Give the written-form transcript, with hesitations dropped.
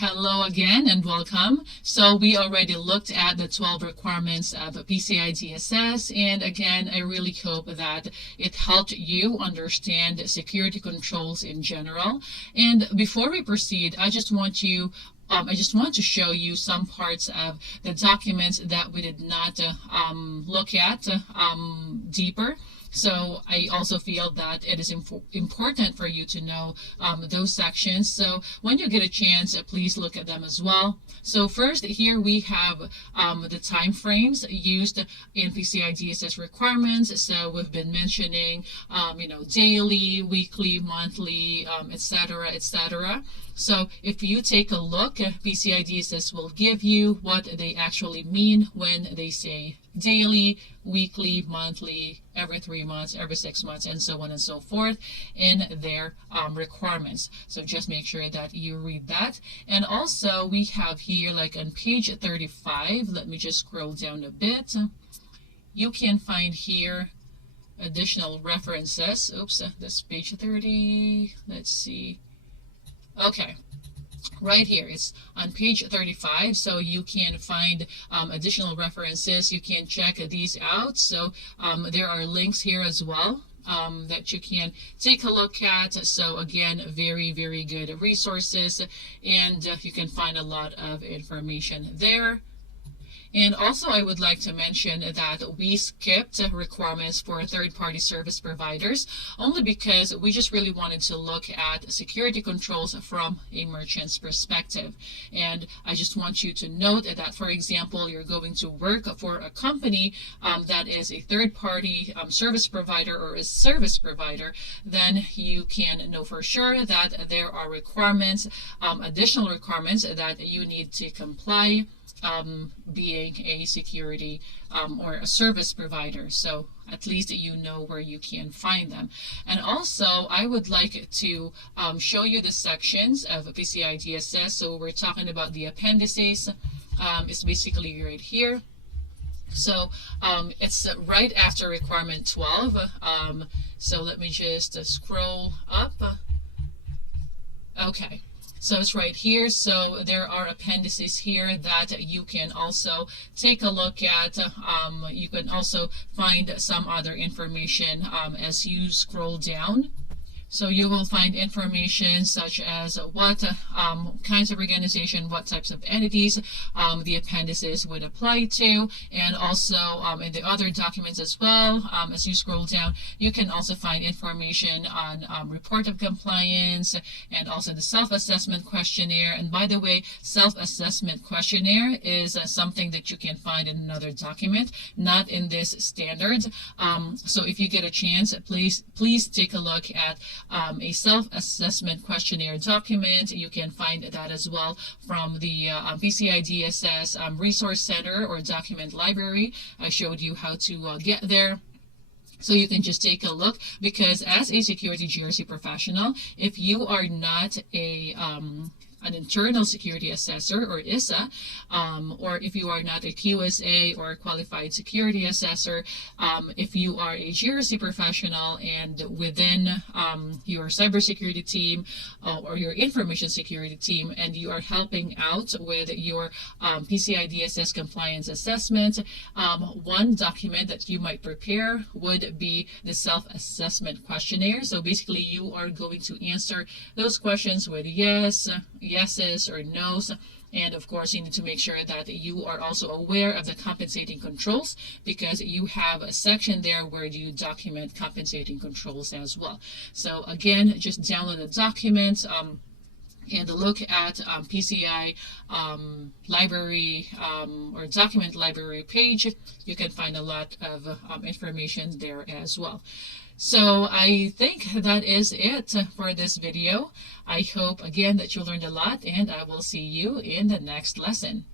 Hello again and welcome. So we already looked at the 12 requirements of PCI DSS, and again, I really hope that it helped you understand security controls in general. And before we proceed, I just want to show you some parts of the documents that we did not look at deeper. So I also feel that it is important for you to know those sections. So when you get a chance, please look at them as well. So first, here we have the time frames used in PCI DSS requirements. So we've been mentioning, daily, weekly, monthly, etc., etc. So if you take a look, PCI DSS will give you what they actually mean when they say daily, weekly, monthly, every 3 months, every 6 months, and so on and so forth in their requirements. So just make sure that you read that. And also we have here, like on page 35, let me just scroll down a bit. You can find here additional references. Oops, that's page 30. Let's see. Okay. Right here, it's on page 35, so you can find additional references. You can check these out. So there are links here as well that you can take a look at. So again, very, very good resources, and you can find a lot of information there. And also, I would like to mention that we skipped requirements for third-party service providers only because we just really wanted to look at security controls from a merchant's perspective. And I just want you to note that, for example, you're going to work for a company that is a third-party service provider or a service provider, then you can know for sure that there are requirements, additional requirements that you need to comply being a security or a service provider. So at least you know where you can find them. And also, I would like to show you the sections of PCI DSS. So we're talking about the appendices. It's basically right here. So it's right after requirement 12. So let me just scroll up. Okay. So it's right here. So there are appendices here that you can also take a look at. You can also find some other information as you scroll down. So you will find information such as what kinds of organization, what types of entities the appendices would apply to, and also in the other documents as well. As you scroll down, you can also find information on report of compliance and also the self-assessment questionnaire. And by the way, self-assessment questionnaire is something that you can find in another document, not in this standard. So if you get a chance, please take a look at a self-assessment questionnaire document. You can find that as well from the PCI DSS Resource Center or Document Library. I showed you how to get there. So you can just take a look, because as a security GRC professional, if you are not an internal security assessor or ISA, or if you are not a QSA or a qualified security assessor, if you are a GRC professional and within your cybersecurity team or your information security team, and you are helping out with your PCI DSS compliance assessment, one document that you might prepare would be the self-assessment questionnaire. So basically, you are going to answer those questions with yeses or no's, and of course you need to make sure that you are also aware of the compensating controls, because you have a section there where you document compensating controls as well. So again, just download the document and look at PCI library or document library page. You can find a lot of information there as well. So I think that is it for this video. I hope again that you learned a lot, and I will see you in the next lesson.